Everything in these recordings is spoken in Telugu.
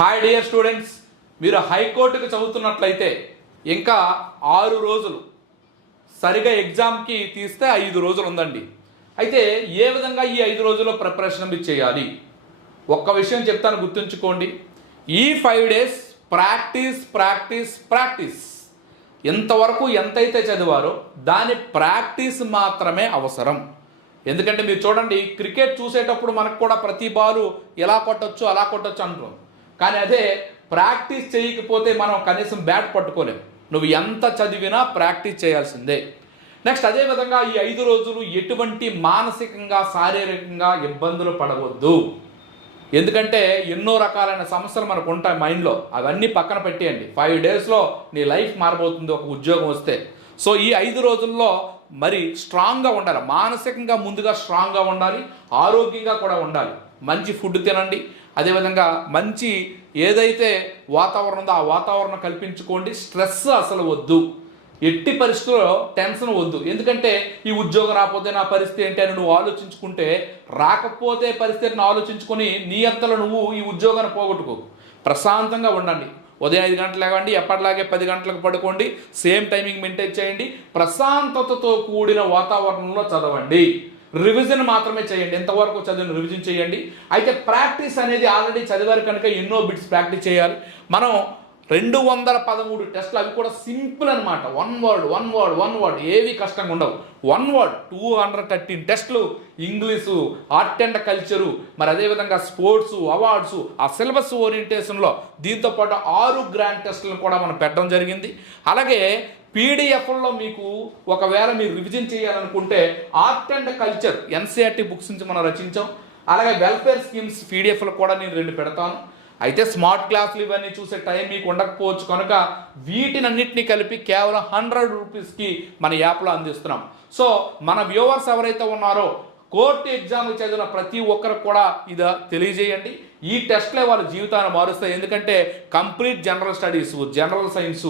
హాయ్ డియర్ స్టూడెంట్స్ మీరు హైకోర్టుకు చదువుతున్నట్లయితే ఇంకా ఆరు రోజులు సరిగా ఎగ్జామ్కి తీస్తే ఐదు రోజులు ఉందండి. అయితే ఏ విధంగా ఈ ఐదు రోజుల్లో ప్రిపరేషన్ మీరు చేయాలి? ఒక్క విషయం చెప్తాను గుర్తుంచుకోండి. ఈ five days practice practice practice ఎంతవరకు ఎంతైతే చదివారో దాని ప్రాక్టీస్ మాత్రమే అవసరం. ఎందుకంటే మీరు చూడండి క్రికెట్ చూసేటప్పుడు మనకు కూడా ప్రతి బాలు ఎలా కొట్టచ్చు అలా కొట్టచ్చు అంటున్నాం కానీ అదే ప్రాక్టీస్ చేయకపోతే మనం కనీసం బ్యాట్ పట్టుకోలేము నువ్వు ఎంత చదివినా ప్రాక్టీస్ చేయాల్సిందే. నెక్స్ట్ అదే విధంగా ఈ ఐదు రోజులు ఎటువంటి మానసికంగా శారీరకంగా ఇబ్బందులు పడవద్దు. ఎందుకంటే ఎన్నో రకాలైన సమస్యలు మనకు ఉంటాయి మైండ్లో. అవన్నీ పక్కన పెట్టేయండి. ఫైవ్ డేస్లో నీ లైఫ్ మారబోతుంది ఒక ఉద్యోగం వస్తే. సో ఈ ఐదు రోజుల్లో మరి స్ట్రాంగ్గా ఉండాలి. మానసికంగా ముందుగా స్ట్రాంగ్గా ఉండాలి. ఆరోగ్యంగా కూడా ఉండాలి. మంచి ఫుడ్ తినండి. అదేవిధంగా మంచి ఏదైతే వాతావరణం ఉందో ఆ వాతావరణం కల్పించుకోండి. స్ట్రెస్ అసలు వద్దు. ఎట్టి పరిస్థితుల్లో టెన్షన్ వద్దు. ఎందుకంటే ఈ ఉద్యోగం రాకపోతే నా పరిస్థితి ఏంటి అని నువ్వు ఆలోచించుకుంటే రాకపోతే పరిస్థితిని ఆలోచించుకొని నీ అంతలో నువ్వు ఈ ఉద్యోగాన్ని పోగొట్టుకో. ప్రశాంతంగా ఉండండి. ఉదయం ఐదు గంటలు లేవండి ఎప్పటిలాగే పది గంటలకు పడుకోండి. సేమ్ టైమింగ్ మెయింటైన్ చేయండి. ప్రశాంతతతో కూడిన వాతావరణంలో చదవండి. రివిజన్ మాత్రమే చేయండి. ఎంతవరకు చదివిన రివిజన్ చేయండి. అయితే ప్రాక్టీస్ అనేది ఆల్రెడీ చదివారు కనుక ఎన్నో బిట్స్ ప్రాక్టీస్ చేయాలి. మనం రెండు వందల పదమూడు టెస్ట్లు అవి కూడా సింపుల్ అనమాట one word one word one word. ఏవి కష్టంగా ఉండవు. One word two hundred thirteen టెస్ట్లు. ఇంగ్లీషు ఆర్ట్ అండ్ కల్చరు మరి అదేవిధంగా స్పోర్ట్స్ అవార్డ్స్ ఆ సిలబస్ ఓరియంటేషన్లో దీంతో పాటు ఆరు గ్రాండ్ టెస్టులను కూడా మనం పెట్టడం జరిగింది. అలాగే పీడిఎఫ్లో మీకు ఒకవేళ మీరు రివిజన్ చేయాలనుకుంటే art and culture NCERT books నుంచి మనం రచించాం. అలాగే వెల్ఫేర్ స్కీమ్స్ పీడిఎఫ్లు కూడా నేను రెండు పెడతాను. అయితే స్మార్ట్ క్లాసులు ఇవన్నీ చూసే టైం మీకు ఉండకపోవచ్చు కనుక వీటినన్నింటినీ కలిపి కేవలం హండ్రెడ్ రూపీస్కి మన యాప్లో అందిస్తున్నాం. సో మన వ్యూవర్స్ ఎవరైతే ఉన్నారో కోర్టు ఎగ్జామ్ చదివిన ప్రతి ఒక్కరికి కూడా ఇది తెలియజేయండి. ఈ టెస్ట్లే వాళ్ళ జీవితాన్ని మారుస్తాయి. ఎందుకంటే complete general studies general science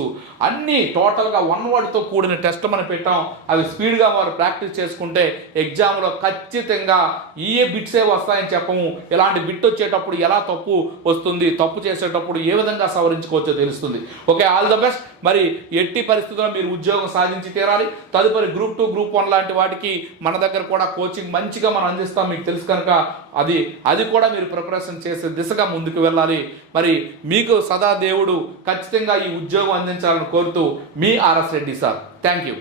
అన్నీ టోటల్గా వన్ వర్డ్తో కూడిన టెస్ట్ మనం పెట్టాం. అవి స్పీడ్గా వారు ప్రాక్టీస్ చేసుకుంటే ఎగ్జామ్లో ఖచ్చితంగా ఈ బిట్సే వస్తాయని చెప్పము. ఇలాంటి బిట్ వచ్చేటప్పుడు ఎలా తప్పు వస్తుంది తప్పు చేసేటప్పుడు ఏ విధంగా సవరించుకోవచ్చో తెలుస్తుంది. Okay all the best. మరి ఎట్టి పరిస్థితుల్లో మీరు ఉద్యోగం సాధించి తీరాలి. తదుపరి గ్రూప్ టూ గ్రూప్ వన్ లాంటి వాటికి మన దగ్గర కూడా కోచింగ్ మంచిగా మనం అందిస్తాం. మీకు తెలుసు కనుక అది అది కూడా మీరు ప్రిపరేషన్ చేసే దిశగా ముందుకు వెళ్ళాలి. మరి మీకు సదా దేవుడు ఖచ్చితంగా ఈ ఉద్యోగం అందించాలని కోరుతూ మీ RS Reddy sir. Thank you